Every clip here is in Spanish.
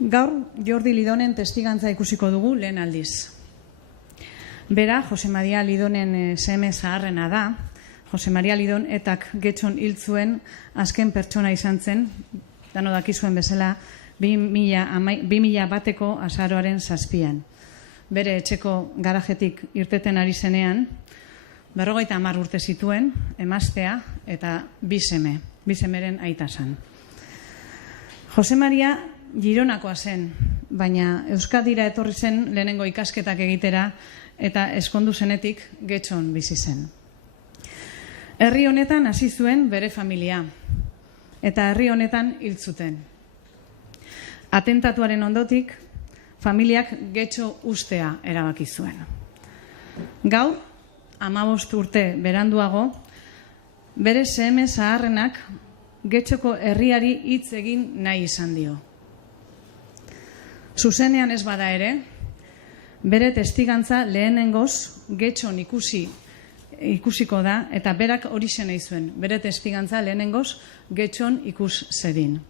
Gaur, Jordi Lidonen testigantza ikusiko dugu lehen aldiz. Bera, Jose Maria Lidonen seme zaharrena da. Jose Maria Lidon etak Getxon hil zuen azken pertsona izan zen, dano dakizuen bezala, 2001ko azaroaren 7an. Bere etxeko garajetik irteten ari zenean, 50 urte zituen, emaztea eta bi semeren aita zen. Jose Maria Gironakoa zen, baina Euskadira etorri zen lehenengo ikasketak egitera eta eskondu zenetik Getxon bizi zen. Herri honetan hasi zuen bere familia eta herri honetan hil zuten. Atentatuaren ondotik familiak Getxo ustea erabaki zuen. Gaur, 15 urte beranduago, bere seme zaharrenak Getxoko herriari hitz egin nahi izan dio. Zuzenean ez bada ere, bere testigantza lehenengoz Getxon ikusiko da, eta berak horixe nahi zuen, bere testigantza lehenengoz Getxon ikus zedin.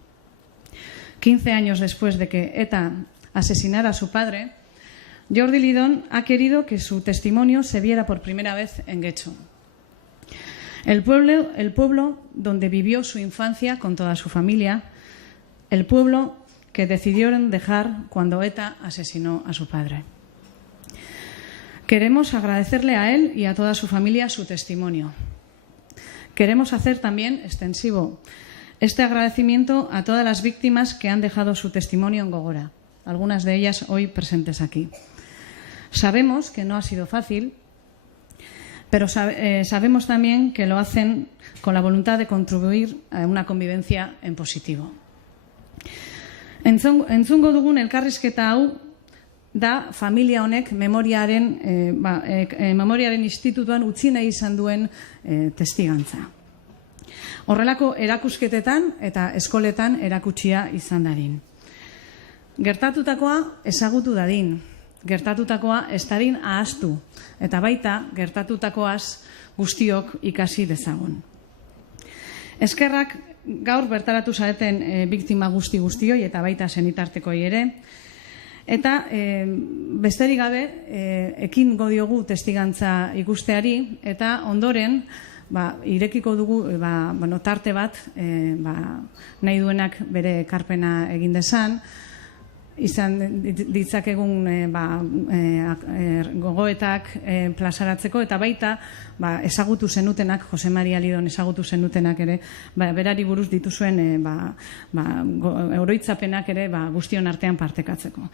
15 años después de que ETA asesinara a su padre, Jordi Lidon ha querido que su testimonio se viera por primera vez en Getxo. El pueblo donde vivió su infancia con toda su familia, el pueblo que decidieron dejar cuando ETA asesinó a su padre. Queremos agradecerle a él y a toda su familia su testimonio. Queremos hacer también extensivo este agradecimiento a todas las víctimas que han dejado su testimonio en Gogora, algunas de ellas hoy presentes aquí. Sabemos que no ha sido fácil, pero sabemos también que lo hacen con la voluntad de contribuir a una convivencia en positivo. Entzungo dugun elkarrizketa hau da familia honek memoriaren institutuan utzi nahi izan duen testigantza. Horrelako erakusketetan eta eskoletan erakutsia izan dadin. Gertatutakoa ezagutu dadin, gertatutakoa ez dadin ahaztu, eta baita gertatutakoaz guztiok ikasi dezagun. Eskerrak gaur bertaratu zareten biktima guztioi eta baita senitartekoi ere. Eta besterik gabe ekingo diogu testigantza ikusteari eta ondoren irekiko dugu tarte bat nahi duenak bere ekarpena egin dezan, izan ditzakegun gogoetak plazaratzeko eta baita ezagutu zenutenak, Jose Maria Lidon ezagutu zenutenak ere, berari buruz dituzuen oroitzapenak ere guztion artean partekatzeko.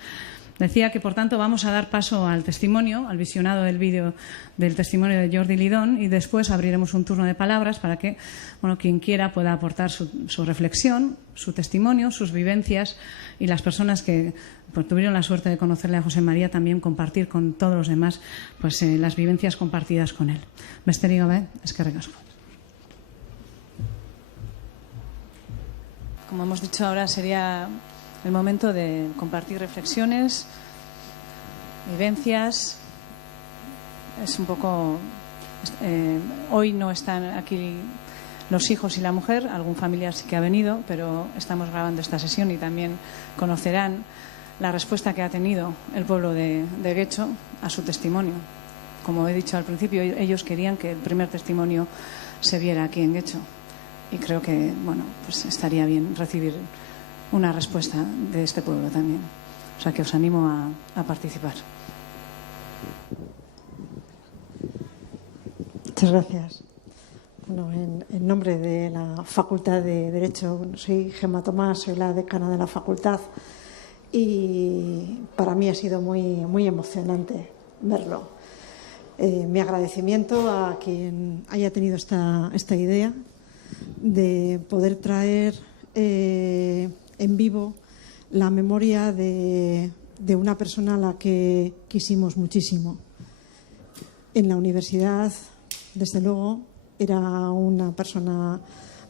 Decía que, por tanto, vamos a dar paso al testimonio, al visionado del vídeo del testimonio de Jordi Lidon, y después abriremos un turno de palabras para que quien quiera pueda aportar su reflexión, su testimonio, sus vivencias, y las personas que tuvieron la suerte de conocerle a José María también compartir con todos los demás las vivencias compartidas con él. Besterik gabe, eskerrik asko. Como hemos dicho, ahora sería el momento de compartir reflexiones, vivencias. Es un poco... hoy no están aquí los hijos y la mujer, algún familiar sí que ha venido, pero estamos grabando esta sesión y también conocerán la respuesta que ha tenido el pueblo de Getxo a su testimonio. Como he dicho al principio, ellos querían que el primer testimonio se viera aquí en Getxo. Y creo que, estaría bien recibir una respuesta de este pueblo también. O sea que os animo a participar. Muchas gracias. Bueno, en nombre de la Facultad de Derecho, soy Gemma Tomás, soy la decana de la facultad y para mí ha sido muy emocionante verlo. Mi agradecimiento a quien haya tenido esta idea de poder traer en vivo la memoria de una persona a la que quisimos muchísimo. En la universidad, desde luego, era una persona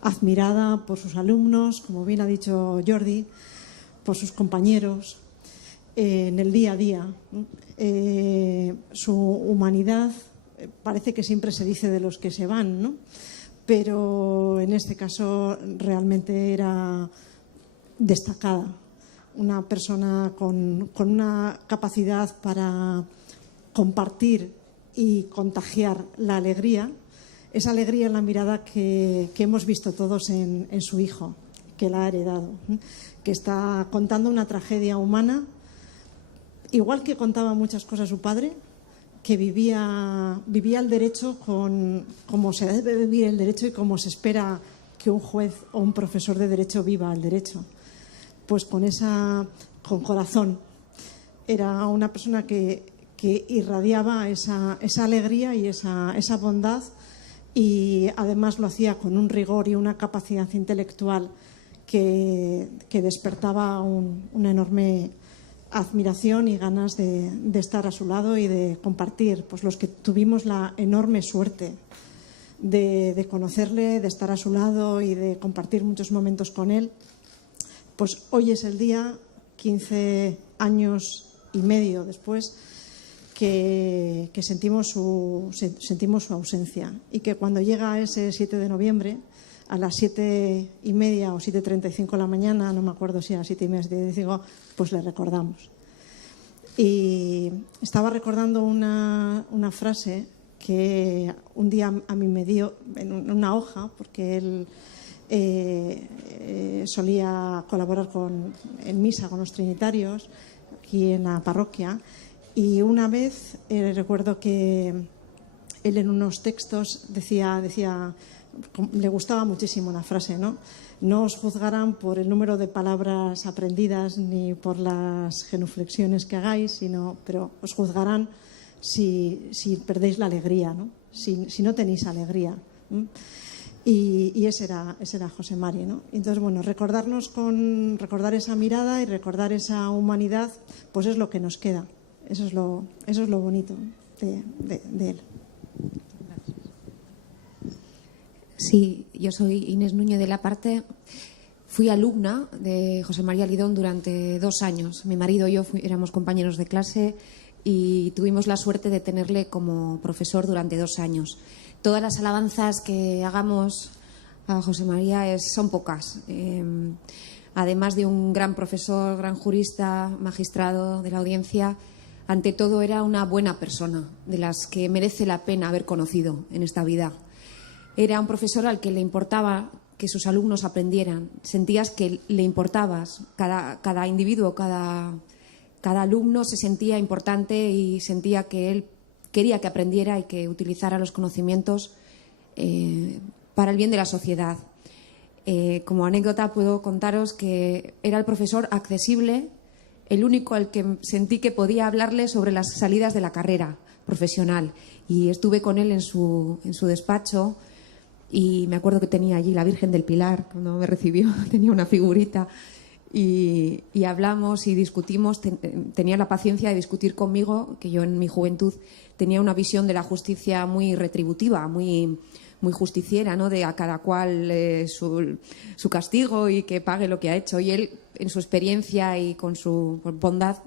admirada por sus alumnos, como bien ha dicho Jordi, por sus compañeros, en el día a día. Su humanidad parece que siempre se dice de los que se van, ¿no? Pero en este caso realmente era destacada. Una persona con una capacidad para compartir y contagiar la alegría, esa alegría en la mirada que hemos visto todos en su hijo, que la ha heredado, que está contando una tragedia humana, igual que contaba muchas cosas su padre, que vivía el derecho como se debe vivir el derecho y como se espera que un juez o un profesor de derecho viva el derecho. Pues con corazón. Era una persona que irradiaba esa alegría y esa bondad, y además lo hacía con un rigor y una capacidad intelectual que despertaba una enorme admiración y ganas de estar a su lado y de compartir. Pues los que tuvimos la enorme suerte de conocerle, de estar a su lado y de compartir muchos momentos con él, pues hoy es el día, 15 años y medio después, que sentimos su ausencia, y que cuando llega ese 7 de noviembre a las 7:30 o 7:35 de la mañana, no me acuerdo si a las 7:30, 7:35, pues le recordamos. Y estaba recordando una frase que un día a mí me dio en una hoja, porque él solía colaborar en misa con los trinitarios aquí en la parroquia, y una vez recuerdo que él en unos textos decía, le gustaba muchísimo una frase, ¿no? No os juzgarán por el número de palabras aprendidas ni por las genuflexiones que hagáis, pero os juzgarán si perdéis la alegría, ¿no? Si no tenéis alegría. Y ese era José Mari, ¿no? Entonces, bueno, recordar esa mirada y recordar esa humanidad, pues es lo que nos queda. Eso es lo bonito de él. Sí, yo soy Inés Núñez de la Parte. Fui alumna de José María Lidón durante 2 años. Mi marido y yo éramos compañeros de clase y tuvimos la suerte de tenerle como profesor durante 2 años. Todas las alabanzas que hagamos a José María son pocas. Además de un gran profesor, gran jurista, magistrado de la Audiencia, ante todo era una buena persona, de las que merece la pena haber conocido en esta vida. Era un profesor al que le importaba que sus alumnos aprendieran. Sentías que le importabas. Cada individuo, cada alumno se sentía importante y sentía que él quería que aprendiera y que utilizara los conocimientos para el bien de la sociedad. Como anécdota puedo contaros que era el profesor accesible, el único al que sentí que podía hablarle sobre las salidas de la carrera profesional. Y estuve con él en su despacho, y me acuerdo que tenía allí la Virgen del Pilar cuando me recibió, tenía una figurita, y hablamos y discutimos. Tenía la paciencia de discutir conmigo, que yo en mi juventud tenía una visión de la justicia muy retributiva, muy justiciera, ¿no? De a cada cual su castigo y que pague lo que ha hecho. Y él, en su experiencia y con su bondad,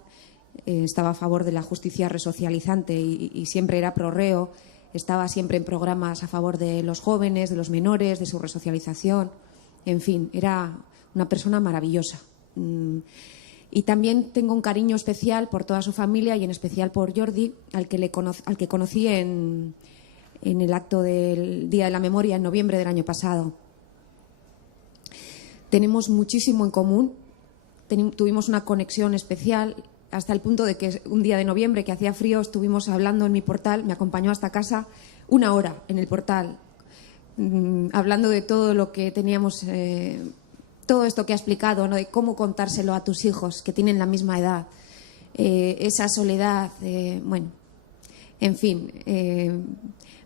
estaba a favor de la justicia resocializante y siempre era pro reo. Estaba siempre en programas a favor de los jóvenes, de los menores, de su resocialización. En fin, era una persona maravillosa. Y también tengo un cariño especial por toda su familia y en especial por Jordi, al que conocí en el acto del Día de la Memoria en noviembre del año pasado. Tenemos muchísimo en común. Tuvimos una conexión especial hasta el punto de que un día de noviembre que hacía frío estuvimos hablando en mi portal, me acompañó hasta casa 1 hora en el portal, hablando de todo lo que teníamos, todo esto que ha explicado, ¿no? De cómo contárselo a tus hijos que tienen la misma edad, esa soledad, bueno, en fin.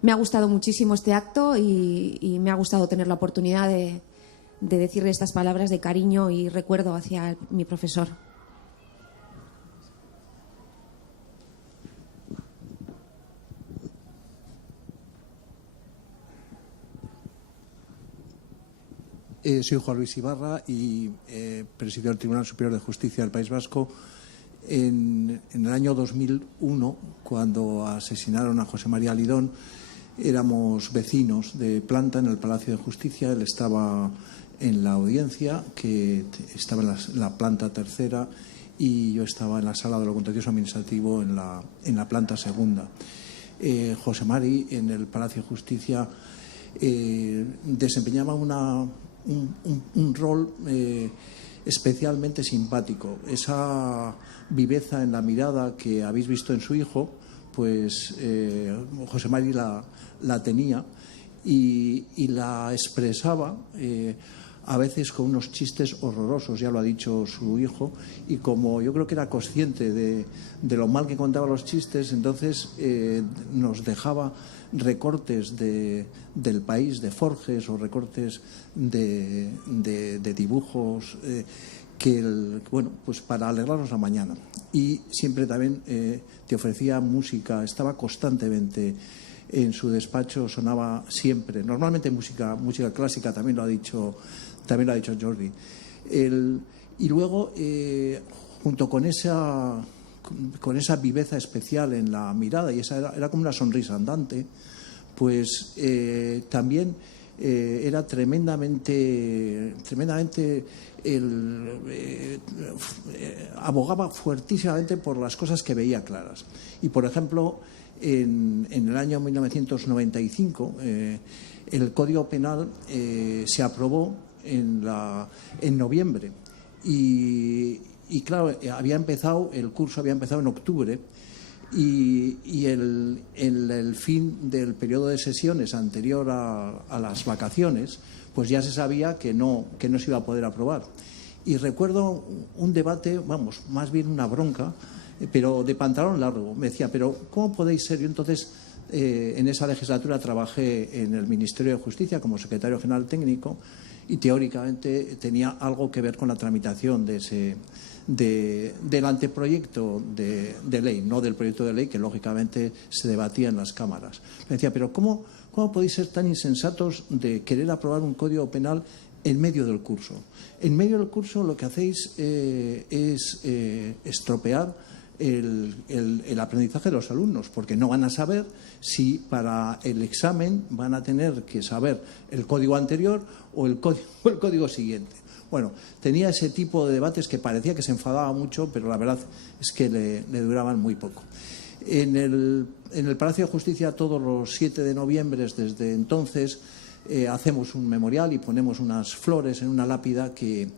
Me ha gustado muchísimo este acto y me ha gustado tener la oportunidad de decirle estas palabras de cariño y recuerdo hacia mi profesor. Soy Juan Luis Ibarra y presido el Tribunal Superior de Justicia del País Vasco. En el año 2001, cuando asesinaron a José María Lidón, éramos vecinos de planta en el Palacio de Justicia. Él estaba en la audiencia, que estaba en la planta tercera, y yo estaba en la sala de lo contencioso administrativo en la planta segunda. José Mari, en el Palacio de Justicia, desempeñaba un rol especialmente simpático. Esa viveza en la mirada que habéis visto en su hijo, pues José Mari la tenía y la expresaba a veces con unos chistes horrorosos, ya lo ha dicho su hijo, y como yo creo que era consciente de lo mal que contaba los chistes, entonces nos dejaba recortes del país, de Forges, o recortes de dibujos pues para alegrarnos la mañana. Y siempre también te ofrecía música, estaba constantemente en su despacho, sonaba siempre, normalmente música clásica, también lo ha dicho Jordi. Y luego, junto con esa viveza especial en la mirada, y esa era como una sonrisa andante, pues también era tremendamente abogaba fuertísimamente por las cosas que veía claras. Y, por ejemplo, en el año 1995 el Código Penal se aprobó en noviembre y claro, el curso había empezado en octubre, y el fin del periodo de sesiones anterior a las vacaciones, pues ya se sabía que no se iba a poder aprobar. Y recuerdo un debate, más bien una bronca, pero de pantalón largo. Me decía, pero ¿cómo podéis ser? Yo entonces, en esa legislatura, trabajé en el Ministerio de Justicia como secretario general técnico, y teóricamente tenía algo que ver con la tramitación del anteproyecto de ley, no del proyecto de ley que lógicamente se debatía en las cámaras. Me decía, pero ¿cómo podéis ser tan insensatos de querer aprobar un código penal en medio del curso? En medio del curso lo que hacéis es estropear el aprendizaje de los alumnos, porque no van a saber si para el examen van a tener que saber el código anterior o el código siguiente. Bueno, tenía ese tipo de debates que parecía que se enfadaba mucho, pero la verdad es que le duraban muy poco. En el Palacio de Justicia, todos los 7 de noviembre, desde entonces, hacemos un memorial y ponemos unas flores en una lápida que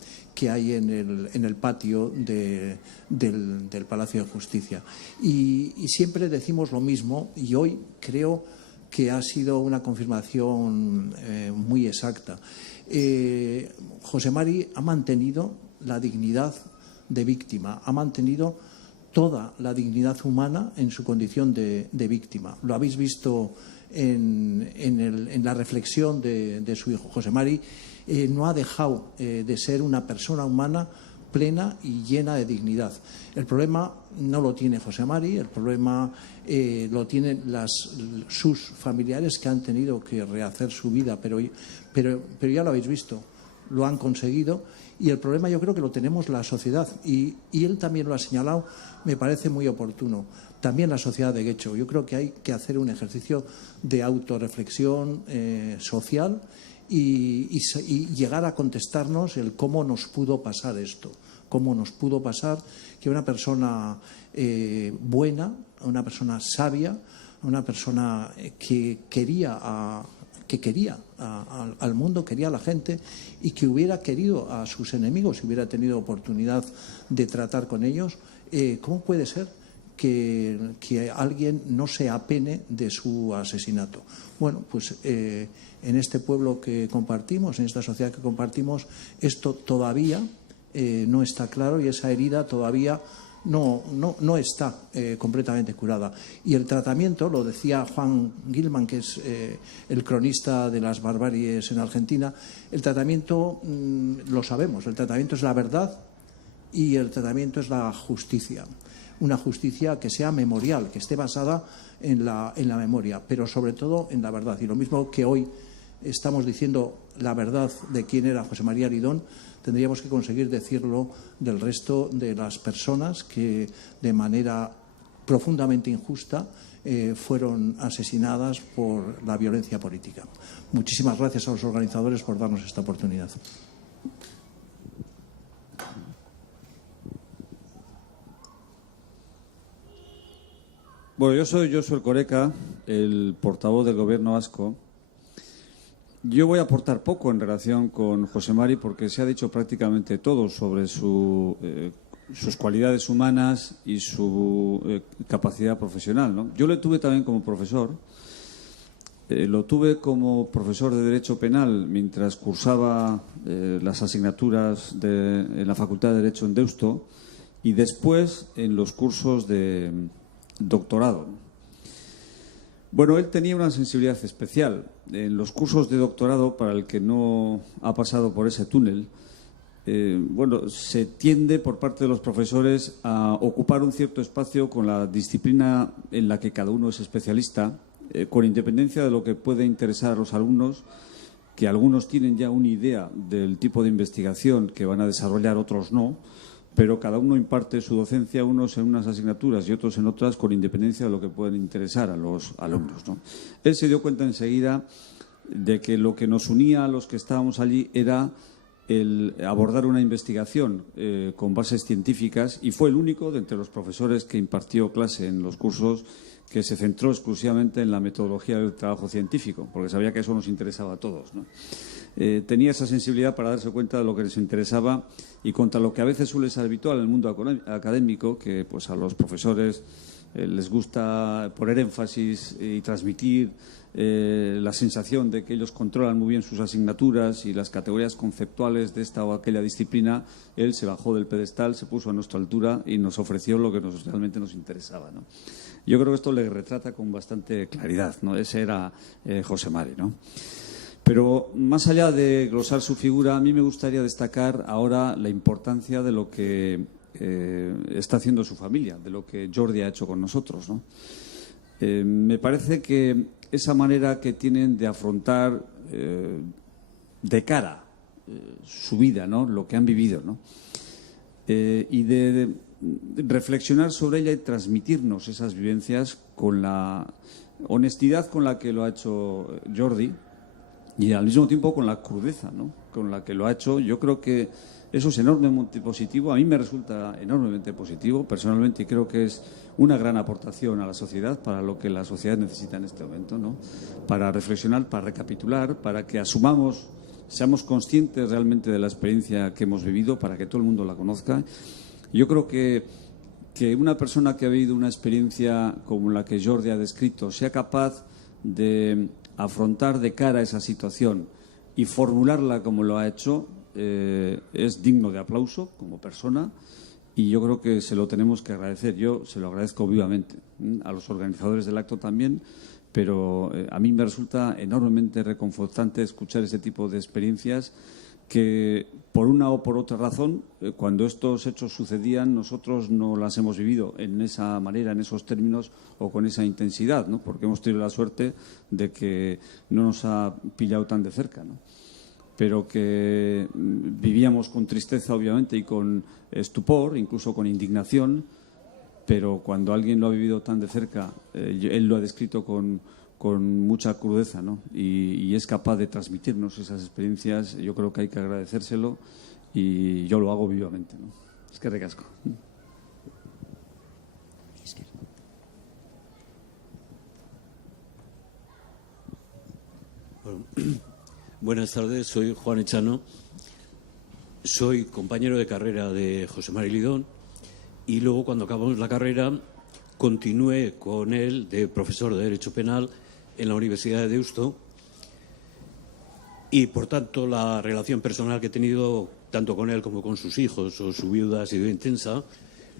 hay en el patio del Palacio de Justicia. Y siempre decimos lo mismo, y hoy creo que ha sido una confirmación muy exacta. José Mari ha mantenido la dignidad de víctima, ha mantenido toda la dignidad humana en su condición de víctima. Lo habéis visto en la reflexión de su hijo. José Mari no ha dejado de ser una persona humana plena y llena de dignidad. El problema no lo tiene José Mari, el problema lo tienen sus familiares, que han tenido que rehacer su vida, pero ya lo habéis visto, lo han conseguido, y el problema yo creo que lo tenemos la sociedad, y él también lo ha señalado, me parece muy oportuno. También la sociedad de Getxo. Yo creo que hay que hacer un ejercicio de autorreflexión social y llegar a contestarnos el cómo nos pudo pasar esto, cómo nos pudo pasar que una persona buena, una persona sabia, una persona que quería al mundo, quería a la gente, y que hubiera querido a sus enemigos, si hubiera tenido oportunidad de tratar con ellos, ¿cómo puede ser que alguien no se apene de su asesinato? Bueno, pues en este pueblo que compartimos, en esta sociedad que compartimos, esto todavía no está claro, y esa herida todavía no está completamente curada. Y el tratamiento, lo decía Juan Gilman, que es el cronista de las barbaries en Argentina, el tratamiento, lo sabemos, el tratamiento es la verdad y el tratamiento es la justicia. Una justicia que sea memorial, que esté basada en la memoria, pero sobre todo en la verdad. Y lo mismo que hoy estamos diciendo la verdad de quién era José María Lidón, tendríamos que conseguir decirlo del resto de las personas que de manera profundamente injusta fueron asesinadas por la violencia política. Muchísimas gracias a los organizadores por darnos esta oportunidad. Bueno, yo soy Josu Erkoreka, el portavoz del Gobierno vasco. Yo voy a aportar poco en relación con José Mari porque se ha dicho prácticamente todo sobre sus cualidades humanas y su capacidad profesional, ¿no? Yo le tuve también como profesor. Lo tuve como profesor de Derecho Penal mientras cursaba las asignaturas en la Facultad de Derecho en Deusto y después en los cursos de doctorado. Bueno, él tenía una sensibilidad especial. En los cursos de doctorado, para el que no ha pasado por ese túnel, se tiende por parte de los profesores a ocupar un cierto espacio con la disciplina en la que cada uno es especialista, con independencia de lo que puede interesar a los alumnos, que algunos tienen ya una idea del tipo de investigación que van a desarrollar, otros no, pero cada uno imparte su docencia, unos en unas asignaturas y otros en otras, con independencia de lo que pueden interesar a los alumnos, ¿no? Él se dio cuenta enseguida de que lo que nos unía a los que estábamos allí era el abordar una investigación con bases científicas, y fue el único de entre los profesores que impartió clase en los cursos que se centró exclusivamente en la metodología del trabajo científico, porque sabía que eso nos interesaba a todos, ¿no? Tenía esa sensibilidad para darse cuenta de lo que les interesaba, y contra lo que a veces suele ser habitual en el mundo académico, que pues a los profesores les gusta poner énfasis y transmitir la sensación de que ellos controlan muy bien sus asignaturas y las categorías conceptuales de esta o aquella disciplina. Él se bajó del pedestal, se puso a nuestra altura y nos ofreció lo que realmente nos interesaba, ¿no? Yo creo que esto le retrata con bastante claridad, ¿no? Ese era José Mari, ¿no? Pero más allá de glosar su figura, a mí me gustaría destacar ahora la importancia de lo que está haciendo su familia, de lo que Jordi ha hecho con nosotros, ¿no? Me parece que esa manera que tienen de afrontar de cara su vida, ¿no? Lo que han vivido, ¿no? Y de reflexionar sobre ella y transmitirnos esas vivencias con la honestidad con la que lo ha hecho Jordi, y al mismo tiempo con la crudeza, ¿no?, con la que lo ha hecho. Yo creo que eso es enormemente positivo. A mí me resulta enormemente positivo personalmente, y creo que es una gran aportación a la sociedad, para lo que la sociedad necesita en este momento, ¿no?, para reflexionar, para recapitular, para que asumamos, seamos conscientes realmente de la experiencia que hemos vivido, para que todo el mundo la conozca. Yo creo que una persona que ha vivido una experiencia como la que Jordi ha descrito sea capaz de afrontar de cara a esa situación y formularla como lo ha hecho, es digno de aplauso como persona, y yo creo que se lo tenemos que agradecer. Yo se lo agradezco vivamente, a los organizadores del acto también, pero a mí me resulta enormemente reconfortante escuchar ese tipo de experiencias que, por una o por otra razón, cuando estos hechos sucedían, nosotros no las hemos vivido en esa manera, en esos términos o con esa intensidad, ¿no?, porque hemos tenido la suerte de que no nos ha pillado tan de cerca, ¿no?, pero que vivíamos con tristeza, obviamente, y con estupor, incluso con indignación. Pero cuando alguien lo ha vivido tan de cerca, él lo ha descrito con mucha crudeza, ¿no?, y es capaz de transmitirnos esas experiencias. Yo creo que hay que agradecérselo, y yo lo hago vivamente, ¿no? Es que recasco. Bueno, buenas tardes, soy Juan Echano, soy compañero de carrera de José Mari Lidón, y luego, cuando acabamos la carrera, continué con él de profesor de Derecho Penal en la Universidad de Deusto, y por tanto la relación personal que he tenido tanto con él como con sus hijos o su viuda ha sido intensa.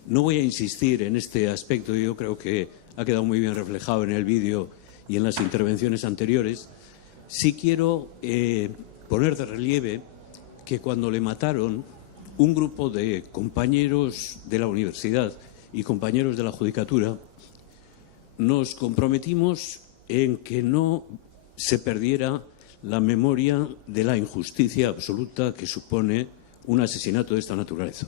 No voy a insistir en este aspecto, yo creo que ha quedado muy bien reflejado en el vídeo y en las intervenciones anteriores. Sí quiero poner de relieve que cuando le mataron, un grupo de compañeros de la universidad y compañeros de la judicatura nos comprometimos en que no se perdiera la memoria de la injusticia absoluta que supone un asesinato de esta naturaleza.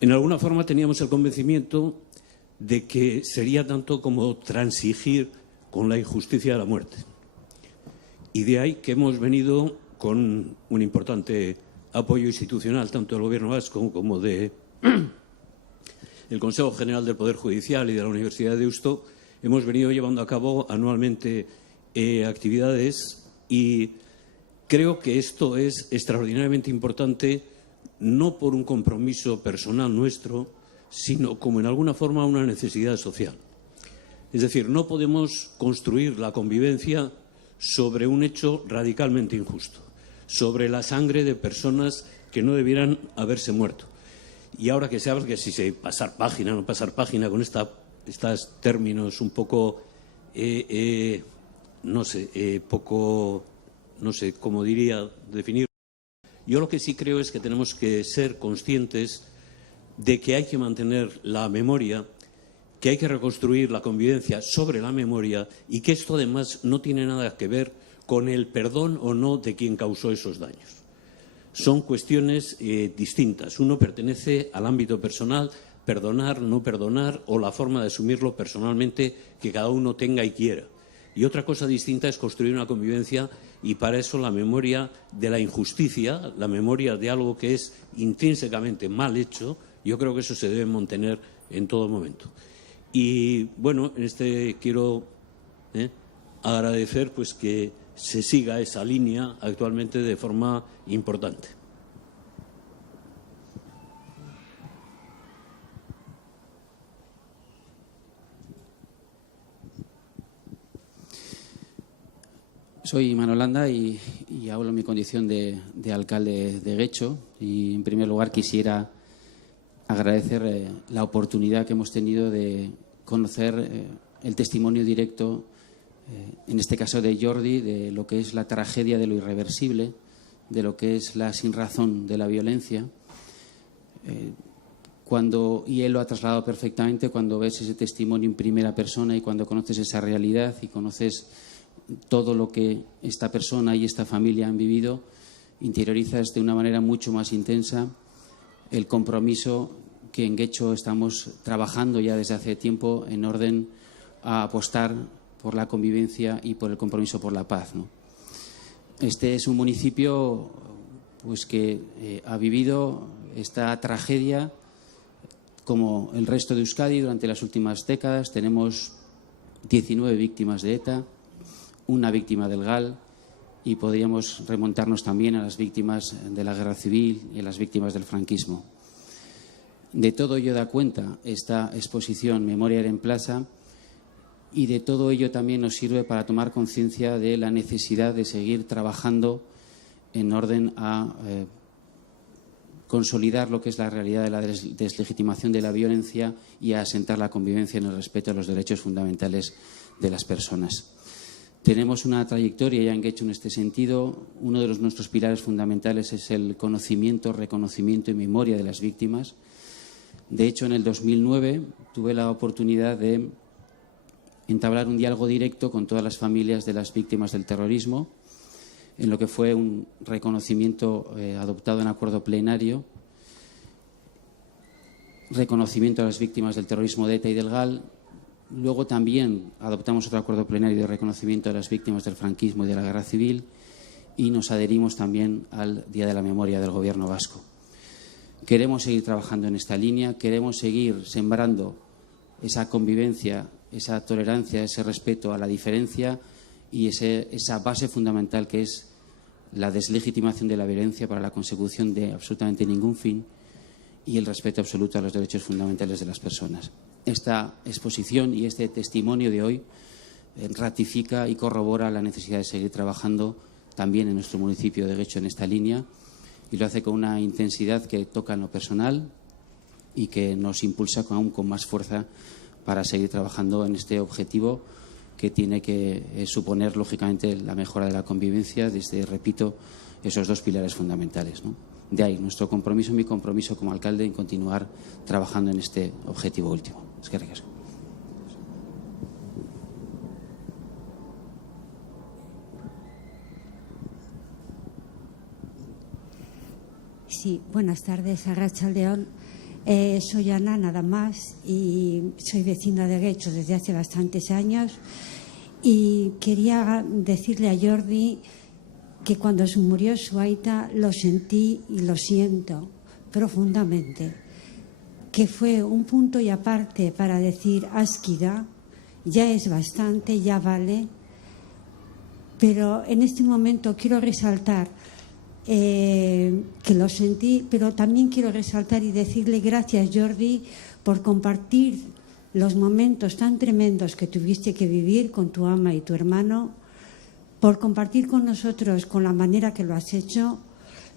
En alguna forma teníamos el convencimiento de que sería tanto como transigir con la injusticia de la muerte. Y de ahí que hemos venido con un importante apoyo institucional, tanto del Gobierno vasco como del Consejo General del Poder Judicial y de la Universidad de Deusto. Hemos venido llevando a cabo anualmente actividades y creo que esto es extraordinariamente importante, no por un compromiso personal nuestro, sino como en alguna forma una necesidad social. Es decir, no podemos construir la convivencia sobre un hecho radicalmente injusto, sobre la sangre de personas que no debieran haberse muerto. Y ahora que se habla que si se pasar página o no pasar página con estos términos un poco, no sé cómo diría definir. Yo lo que sí creo es que tenemos que ser conscientes de que hay que mantener la memoria, que hay que reconstruir la convivencia sobre la memoria y que esto además no tiene nada que ver con el perdón o no de quien causó esos daños. Son cuestiones distintas. Uno pertenece al ámbito personal, perdonar, no perdonar o la forma de asumirlo personalmente que cada uno tenga y quiera. Y otra cosa distinta es construir una convivencia y para eso la memoria de la injusticia, la memoria de algo que es intrínsecamente mal hecho, yo creo que eso se debe mantener en todo momento. Y bueno, en este quiero agradecer pues que se siga esa línea actualmente de forma importante. Soy Manuel Landa y hablo en mi condición de alcalde de Getxo. Y en primer lugar quisiera agradecer la oportunidad que hemos tenido de conocer el testimonio directo, en este caso de Jordi, de lo que es la tragedia de lo irreversible, de lo que es la sinrazón de la violencia. Y él lo ha trasladado perfectamente cuando ves ese testimonio en primera persona y cuando conoces esa realidad y conoces todo lo que esta persona y esta familia han vivido, interiorizas de una manera mucho más intensa el compromiso que en Getxo estamos trabajando ya desde hace tiempo en orden a apostar por la convivencia y por el compromiso por la paz, ¿no? Este es un municipio pues que ha vivido esta tragedia como el resto de Euskadi durante las últimas décadas. Tenemos 19 víctimas de ETA, una víctima del GAL y podríamos remontarnos también a las víctimas de la Guerra Civil y a las víctimas del franquismo. De todo ello da cuenta esta exposición Memoria en Plaza y de todo ello también nos sirve para tomar conciencia de la necesidad de seguir trabajando en orden a consolidar lo que es la realidad de la deslegitimación de la violencia y a asentar la convivencia en el respeto a los derechos fundamentales de las personas. Tenemos una trayectoria ya en Getxo en este sentido. Uno de nuestros pilares fundamentales es el conocimiento, reconocimiento y memoria de las víctimas. De hecho, en el 2009 tuve la oportunidad de entablar un diálogo directo con todas las familias de las víctimas del terrorismo, en lo que fue un reconocimiento adoptado en acuerdo plenario, reconocimiento a las víctimas del terrorismo de ETA y del GAL. Luego también adoptamos otro acuerdo plenario de reconocimiento a las víctimas del franquismo y de la Guerra Civil y nos adherimos también al Día de la Memoria del Gobierno vasco. Queremos seguir trabajando en esta línea, queremos seguir sembrando esa convivencia, esa tolerancia, ese respeto a la diferencia y esa base fundamental que es la deslegitimación de la violencia para la consecución de absolutamente ningún fin y el respeto absoluto a los derechos fundamentales de las personas. Esta exposición y este testimonio de hoy ratifica y corrobora la necesidad de seguir trabajando también en nuestro municipio de Getxo en esta línea y lo hace con una intensidad que toca en lo personal y que nos impulsa aún con más fuerza para seguir trabajando en este objetivo que tiene que suponer, lógicamente, la mejora de la convivencia desde, repito, esos dos pilares fundamentales, ¿no? De ahí nuestro compromiso, mi compromiso como alcalde en continuar trabajando en este objetivo último. Eskerrik asko. Sí, buenas tardes, Arratsaldeon. Soy Ana, nada más, y soy vecina de Guecho desde hace bastantes años. Y quería decirle a Jordi que cuando se murió su aita lo sentí y lo siento profundamente. Que fue un punto y aparte para decir Áskida, ya es bastante, ya vale. Pero en este momento quiero resaltar que lo sentí, pero también quiero resaltar y decirle gracias, Jordi, por compartir los momentos tan tremendos que tuviste que vivir con tu ama y tu hermano, por compartir con nosotros con la manera que lo has hecho.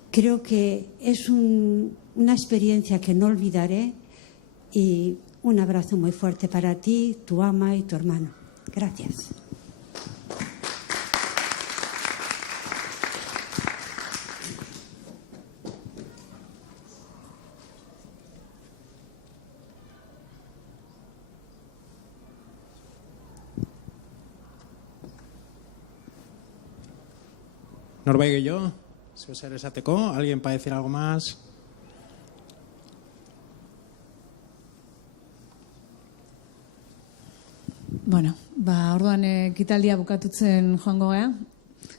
Creo que es una experiencia que no olvidaré, y un abrazo muy fuerte para ti, tu ama y tu hermano. Gracias. Norbait gehiago, zeu zer esateko, alguien para decir algo más. Bueno, orduan ekitaldia bukatutzen joango gea.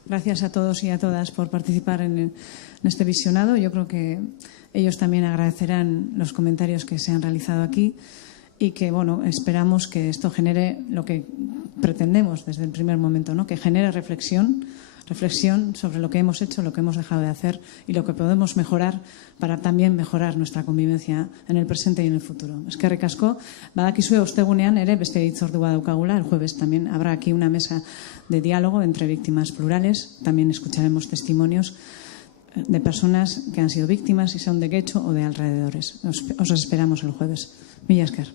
Gracias a todos y a todas por participar en este visionado. Yo creo que ellos también agradecerán los comentarios que se han realizado aquí y que, bueno, esperamos que esto genere lo que pretendemos desde el primer momento, ¿no? Que genere reflexión sobre lo que hemos hecho, lo que hemos dejado de hacer y lo que podemos mejorar para también mejorar nuestra convivencia en el presente y en el futuro. Eskerrik asko, badakizue ostegunean ere beste hitzordua daukagula, el jueves también habrá aquí una mesa de diálogo entre víctimas plurales, también escucharemos testimonios de personas que han sido víctimas y son de Guecho o de alrededores. Os esperamos el jueves. Mila esker.